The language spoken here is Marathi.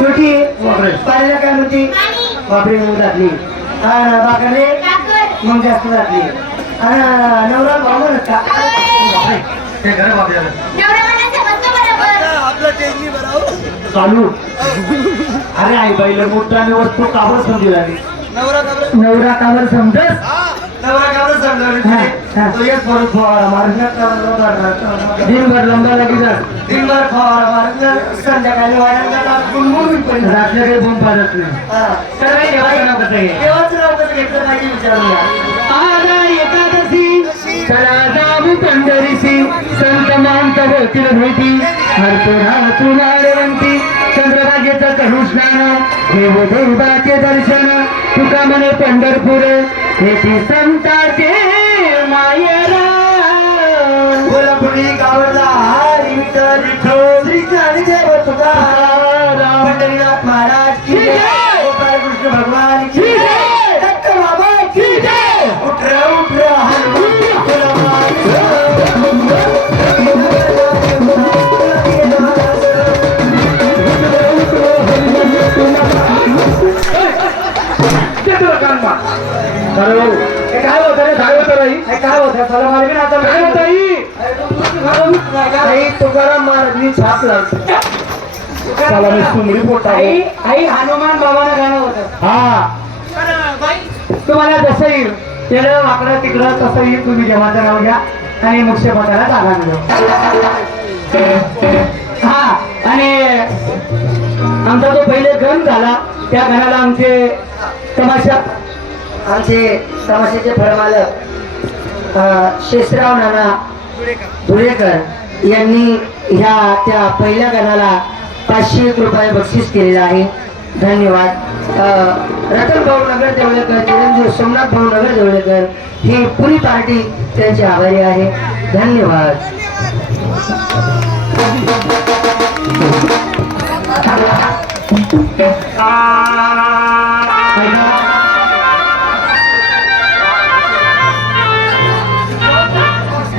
छोटी पाहिलं काय म्हणते बापरे मग घातली बाकडे मग जास्त घातली आणि नवरा भावनच का ते घर बापल्याला चालू अरे आई बाईला मोठ्याने वस्तू काबर समजू लागली नवरा काबर समजस नवरा काबर समजला तो एक परत फवारा मारण्यात दिनभर लंबा लागी जात दिनभर फवारा मारण्यात संध्याकाळी वाड्यात गुणगुण पण रात्री काही बोंब पाडत नाही देवाचं नाव कसं घेतलं पाहिजे विचारूया आला एकादशी चला जाऊ पंढरीशी संत मांत होतील भेटी हरतुरा तुलावंती चंद्रभागेचं करू स्नान देव देवाचे दर्शन तुका म्हणे पंढरपूर येथे संताचे मायरा बोला पुढे गावला हरी विठ्ठल श्री ज्ञानी देव तुकाराम पंढरीनाथ महाराज की जय गोपाळ कृष्ण भगवान की जय दत्त बाबा की जय उठ रे हनुमान काय होत रे काय होत राही काय होत चला मार्ग आता काय होत आई तुकाराम महाराजनी छाप लावली चला मी सुमडी पोटा आई हनुमान बाबाला गाणं होतं हा तुम्हाला जसं येईल तेवढं वाकडं तिकडं तसं येईल तुम्ही देवाचं नाव घ्या आणि मुख्यपदाला जागा मिळवा हा आणि आमचा जो पहिले गण झाला त्या गणाला आमचे तमाशाचे फळमालक शेषराव नाना धुळेकर यांनी ह्या त्या पहिल्या गणाला 501 रुपये बक्षीस केलेला आहे धन्यवाद रतन भाऊ नगर देवळेकर चिरंजीव सोमनाथ भाऊ नगर देवळेकर ही पुरी पार्टी त्यांची आभारी आहे धन्यवाद